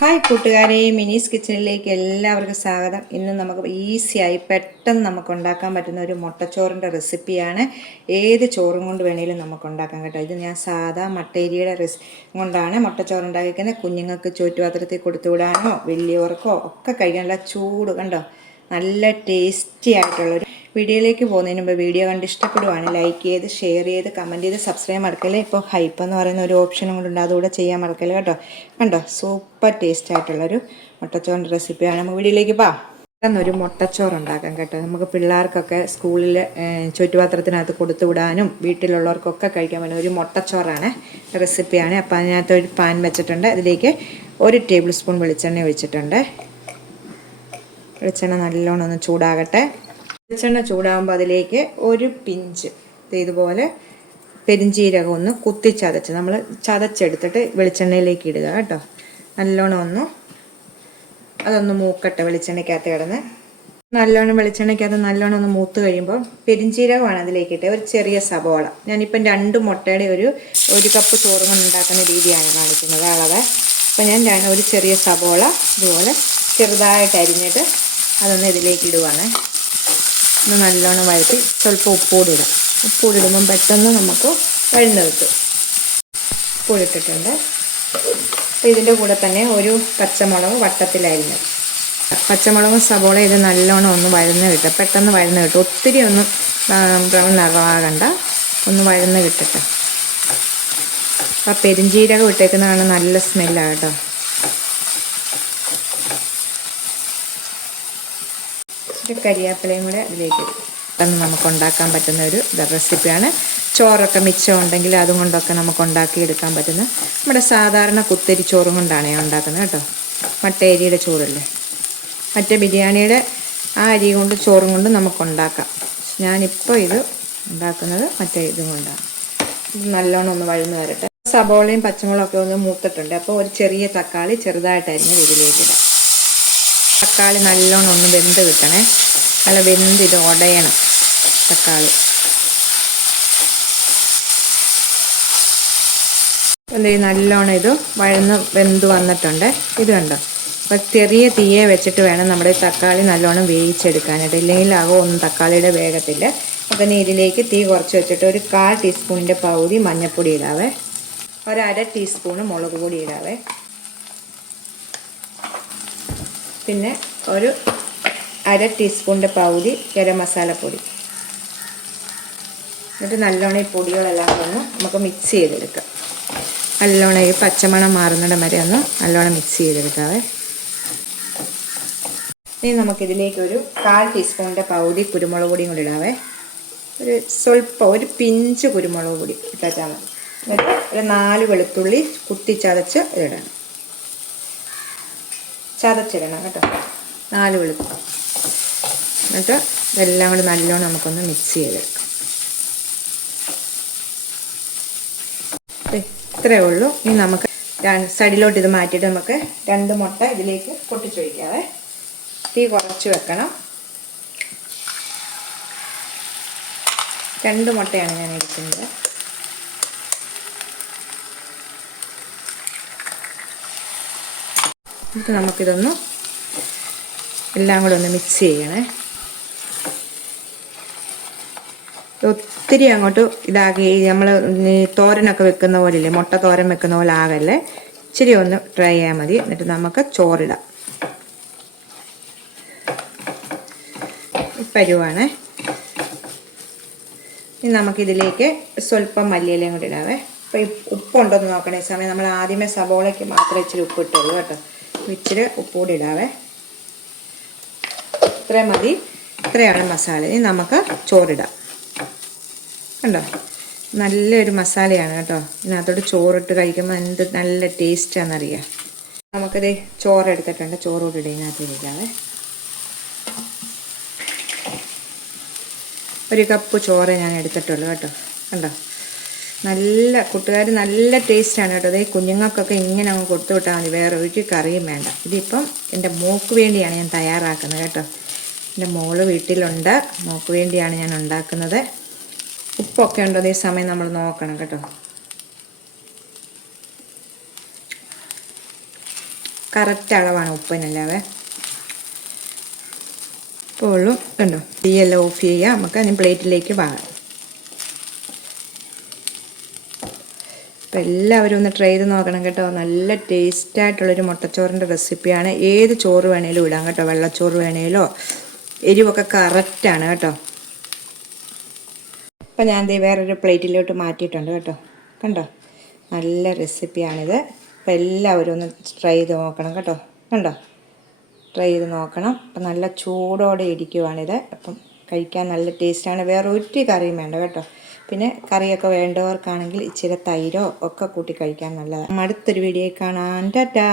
Hi കൂട്ടുകാരെ മിനീസ് കിച്ചണിലേക്ക് എല്ലാവർക്കും സ്വാഗതം. ഇന്ന് നമുക്ക് ഈസിയായി പെട്ടെന്ന് നമുക്ക് ഉണ്ടാക്കാൻ പറ്റുന്ന ഒരു മുട്ടച്ചോറിന്റെ റെസിപ്പിയാണ്. ഏത് ചോറും കൊണ്ട് വേണേലും നമുക്ക് ഉണ്ടാക്കാൻ കേട്ടോ. ഇത് ഞാൻ സാധാ മട്ടേരിയുടെ റെസി കൊണ്ടാണ് മുട്ടച്ചോറ് ഉണ്ടാക്കിക്കുന്നത് കുഞ്ഞുങ്ങൾക്ക് ചുറ്റുപാത്രത്തിൽ കൊടുത്തു വിടാനോ വലിയവർക്കോ ഒക്കെ കഴിക്കാനുള്ള ചൂട് കണ്ടോ? നല്ല ടേസ്റ്റി ആയിട്ടുള്ളൊരു വീഡിയോയിലേക്ക് പോകുന്നതിന് മുമ്പ് വീഡിയോ കണ്ട് ഇഷ്ടപ്പെടുവാണ് ലൈക്ക് ചെയ്ത് ഷെയർ ചെയ്ത് കമന്റ് ചെയ്ത് സബ്സ്ക്രൈബ് മറക്കല്ലേ? ഇപ്പോൾ ഹൈപ്പ് എന്ന് പറയുന്ന ഒരു ഓപ്ഷനും കൂടെ ഉണ്ട് അതുകൂടെ ചെയ്യാൻ മറക്കല്ലേ കേട്ടോ? കണ്ടോ? സൂപ്പർ ടേസ്റ്റ് ആയിട്ടുള്ളൊരു മുട്ടച്ചോറിന്റെ റെസിപ്പിയാണ് നമുക്ക് വീഡിയോയിലേക്ക് പോവാം ഒരു മുട്ടച്ചോറ് ഉണ്ടാക്കാം കേട്ടോ. നമുക്ക് പിള്ളേർക്കൊക്കെ സ്കൂളിൽ ചുറ്റുപാത്രത്തിനകത്ത് കൊടുത്തു വിടാനും വീട്ടിലുള്ളവർക്കൊക്കെ കഴിക്കാൻ പറ്റുന്ന ഒരു മുട്ടച്ചോറാണ് റെസിപ്പിയാണ് അപ്പോൾ അതിനകത്ത് ഒരു പാൻ വെച്ചിട്ടുണ്ട്. അതിലേക്ക് ഒരു ടേബിൾ സ്പൂൺ വെളിച്ചെണ്ണ ഒഴിച്ചിട്ടുണ്ട്. വെളിച്ചെണ്ണ നല്ലോണം ഒന്ന് ചൂടാകട്ടെ. വെളിച്ചെണ്ണ ചൂടാകുമ്പോൾ അതിലേക്ക് ഒരു പിഞ്ച് ഇതുപോലെ പെരിഞ്ചീരകം ഒന്ന് കുത്തി ചതച്ച് നമ്മൾ ചതച്ചെടുത്തിട്ട് വെളിച്ചെണ്ണയിലേക്ക് ഇടുക കേട്ടോ. നല്ലോണം ഒന്ന് അതൊന്ന് മൂക്കട്ടെ വെളിച്ചെണ്ണയ്ക്കകത്ത് കിടന്ന്. നല്ലോണം വെളിച്ചെണ്ണയ്ക്കകത്ത് നല്ലോണം ഒന്ന് മൂത്ത് കഴിയുമ്പോൾ പെരിഞ്ചീരകമാണ് അതിലേക്ക് ഇട്ടത് ഒരു ചെറിയ സബോള ഞാനിപ്പം രണ്ട് മുട്ടയുടെ ഒരു ഒരു കപ്പ് ചോറ് കൊണ്ട് ഉണ്ടാക്കുന്ന രീതിയാണ് കാണിക്കുന്നത് അളവ്. അപ്പം ഞാൻ ഒരു ചെറിയ സബോള ഇതുപോലെ ചെറുതായിട്ട് അരിഞ്ഞിട്ട് അതൊന്ന് ഇതിലേക്ക് ഇടുവാണ്. ഒന്ന് നല്ലോണം വഴറ്റി സ്വല്പം ഉപ്പൂടി ഇടാം ഉപ്പൂടി പെട്ടെന്ന് നമുക്ക് വഴുന്ന് കിട്ടും ഉപ്പൂടിട്ടിട്ടുണ്ട് അപ്പോൾ ഇതിന്റെ കൂടെ തന്നെ ഒരു പച്ചമുളക് വട്ടത്തിലായിരുന്നു പച്ചമുളകും സബോള ഇത് നല്ലോണം ഒന്ന് വഴന്ന് കിട്ടും. പെട്ടെന്ന് വഴന്ന് കിട്ടും. ഒത്തിരി ഒന്നും ബ്രൗൺ നിറവാകണ്ട. ഒന്ന് വഴന്ന് കിട്ടട്ടെ. ആ പെരിഞ്ചീരകം ഇട്ടേക്കുന്നതാണ് നല്ല സ്മെല്ലാണ് കേട്ടോ. ഇച്ചിരി കരിയാപ്പിലയും കൂടെ അതിലേക്ക് പെട്ടെന്ന് നമുക്ക് ഉണ്ടാക്കാൻ പറ്റുന്ന ഒരു റെസിപ്പിയാണ്. ചോറൊക്കെ മിച്ചം ഉണ്ടെങ്കിൽ അതും കൊണ്ടൊക്കെ നമുക്ക് ഉണ്ടാക്കിയെടുക്കാൻ പറ്റുന്ന നമ്മുടെ സാധാരണ കുത്തരി ചോറും കൊണ്ടാണ് ഞാൻ ഉണ്ടാക്കുന്നത് കേട്ടോ. മട്ടേരിയുടെ ചോറില്ലേ? മറ്റേ ബിരിയാണിയുടെ ആ അരി കൊണ്ട് ചോറും കൊണ്ട് നമുക്ക് ഉണ്ടാക്കാം. ഞാനിപ്പോൾ ഇത് ഉണ്ടാക്കുന്നത് മറ്റേ ഇതും കൊണ്ടാണ്. ഇത് നല്ലോണം ഒന്ന് വഴന്ന് വരട്ടെ. സബോളയും പച്ചമുളകൊക്കെ ഒന്ന് മൂത്തിട്ടുണ്ട്. അപ്പോൾ ഒരു ചെറിയ തക്കാളി ചെറുതായിട്ടായിരുന്നു ഇതിലേക്ക് ഇടാം. തക്കാളി നല്ലോണം ഒന്ന് വെന്ത് കിട്ടണേ. നല്ല വെന്ത് ഇത് ഉടയണം തക്കാളി. എന്ത് നല്ലോണം ഇത് വഴന്ന് വെന്ത് വന്നിട്ടുണ്ട്. ഇത് കണ്ടോ? അപ്പം ചെറിയ തീയെ വെച്ചിട്ട് വേണം നമ്മുടെ തക്കാളി നല്ലോണം വേവിച്ചെടുക്കാനായിട്ട്. ഇല്ലെങ്കിൽ ആകോ ഒന്നും തക്കാളിയുടെ വേഗത്തില്ല. അപ്പം ഇതിലേക്ക് തീ കുറച്ച് വെച്ചിട്ട് ഒരു കാൽ ടീസ്പൂണിന്റെ പകുതി മഞ്ഞൾപ്പൊടി ഇടാവേ. ഒരു അര ടീസ്പൂണ് മുളക് പൊടി ഇടാവേ. പിന്നെ ഒരു അര ടീസ്പൂണിന്റെ പകുതി ഗരം മസാലപ്പൊടി എന്നിട്ട് നല്ലോണം ഈ പൊടികളെല്ലാം ഒന്ന് നമുക്ക് മിക്സ് ചെയ്തെടുക്കാം. നല്ലോണം ഈ പച്ചമണം മാറുന്നിടം വരെ ഒന്ന് നല്ലോണം മിക്സ് ചെയ്തെടുക്കാവേ. ഇനി നമുക്കിതിലേക്കൊരു കാൽ ടീസ്പൂണിന്റെ പകുതി കുരുമുളക് പൊടിയും കൂടി ഇടാവേ. ഒരു സ്വല്പം ഒരു പിഞ്ച് കുരുമുളക് പൊടി ഇട്ടാൽ മതി. എന്നിട്ട് ഒരു നാല് വെളുത്തുള്ളി കുത്തിച്ചതച്ച് ഇടണം. ചതച്ചിടണം കേട്ടോ. നാല് വെളുത്തുള്ളി. എന്നിട്ട് ഇതെല്ലാം കൂടി നല്ലോണം നമുക്കൊന്ന് മിക്സ് ചെയ്തെടുക്കാം. ഇത്രയേ ഉള്ളൂ. ഇനി നമുക്ക് സൈഡിലോട്ട് ഇത് മാറ്റിയിട്ട് നമുക്ക് രണ്ട് മുട്ട ഇതിലേക്ക് പൊട്ടിച്ചൊഴിക്കാവേ തീ കുറച്ച് വെക്കണം. രണ്ട് മുട്ടയാണ് ഞാൻ എടുക്കുന്നത്. എന്നിട്ട് നമുക്കിതൊന്ന് എല്ലാം കൂടെ ഒന്ന് മിക്സ് ചെയ്യണേ. ഒത്തിരി അങ്ങോട്ട് ഇതാക്കി നമ്മൾ തോരനൊക്കെ വെക്കുന്ന പോലെ ഇല്ലേ മുട്ട തോരൻ വെക്കുന്ന പോലെ ആകല്ലേ? ഇച്ചിരി ഒന്ന് ട്രൈ ചെയ്യാൻ മതി. എന്നിട്ട് നമുക്ക് ചോറിടാം. പരുവാണ്. ഇനി നമുക്കിതിലേക്ക് സ്വല്പം മല്ലിയിലയും കൂടി ഇടാവേ. അപ്പോൾ ഉപ്പുണ്ടോ എന്ന് നോക്കണേ സമയം നമ്മൾ ആദ്യമേ സബോളയ്ക്ക് മാത്രമേ ഇച്ചിരി ഉപ്പ് ഇട്ടുള്ളൂ കേട്ടോ. ഇച്ചിരി കൂടി ഇടാവേ. ഇത്രയും മതി. ഇത്രയാണ് മസാല. ഇനി നമുക്ക് ചോറിടാം. കണ്ടോ? നല്ലൊരു മസാലയാണ് കേട്ടോ. ഇതിനകത്തോട്ട് ചോറിട്ട് കഴിക്കുമ്പോൾ എന്ത് നല്ല ടേസ്റ്റാണെന്നറിയാം നമുക്കിത് ചോറ് എടുത്തിട്ടുണ്ട് ചോറ് കൂടി ഇടും ഇതിനകത്ത് ഇരിക്കാവേ. ഒരു കപ്പ് ചോറ് ഞാൻ എടുത്തിട്ടുള്ളൂ കേട്ടോ. കണ്ടോ? നല്ല കൂട്ടുകാർ നല്ല ടേസ്റ്റാണ് കേട്ടോ. അതേ കുഞ്ഞുങ്ങൾക്കൊക്കെ ഇങ്ങനെ അങ്ങ് കൊടുത്തു വിട്ടാൽ മതി. വേറെ ഒരു കറിയും വേണ്ട. ഇതിപ്പം എന്റെ മോക്ക് വേണ്ടിയാണ് ഞാൻ തയ്യാറാക്കുന്നത് കേട്ടോ. എന്റെ മോൾ വീട്ടിലുണ്ട്. മോക്ക് വേണ്ടിയാണ് ഞാൻ ഉണ്ടാക്കുന്നത്. ഉപ്പൊക്കെ ഉണ്ടോ? അതേ സമയം നമ്മൾ നോക്കണം കേട്ടോ. കറക്റ്റ് അളവാണ് ഉപ്പിനല്ലാതെ. ഇപ്പോഴും കണ്ടോ? തീയെല്ലാം ഓഫ് ചെയ്യുക നമുക്ക് അതിന് പ്ലേറ്റിലേക്ക് വാങ്ങാം അപ്പോൾ എല്ലാവരും ഒന്ന് ട്രൈ ചെയ്ത് നോക്കണം കേട്ടോ. നല്ല ടേസ്റ്റായിട്ടുള്ളൊരു മുട്ടച്ചോറിന്റെ റെസിപ്പിയാണ് ഏത് ചോറ് വേണേലും ഇടാം കേട്ടോ. വെള്ളച്ചോറ് വേണേലോ എരിവൊക്കെ കറക്റ്റാണ് കേട്ടോ. അപ്പോൾ ഞാൻ ദേ വേറൊരു പ്ലേറ്റിലോട്ട് മാറ്റിയിട്ടുണ്ട് കേട്ടോ. കണ്ടോ? നല്ല റെസിപ്പിയാണിത് അപ്പോൾ എല്ലാവരും ഒന്ന് ട്രൈ ചെയ്ത് നോക്കണം കേട്ടോ. കണ്ടോ? ട്രൈ ചെയ്ത് നോക്കണം. അപ്പം നല്ല ചൂടോടെ ഇരിക്കുവാണിത്. അപ്പം കഴിക്കാൻ നല്ല ടേസ്റ്റാണ് വേറെ ഒരു കറിയും വേണ്ട കേട്ടോ. പിന്നെ കറിയൊക്കെ വേണ്ടവർക്കാണെങ്കിൽ ഇച്ചിരി തൈരോ ഒക്കെ കൂട്ടി കഴിക്കാൻ നല്ലതാണ് അടുത്തൊരു വീഡിയോ കാണാൻ ടാറ്റാ.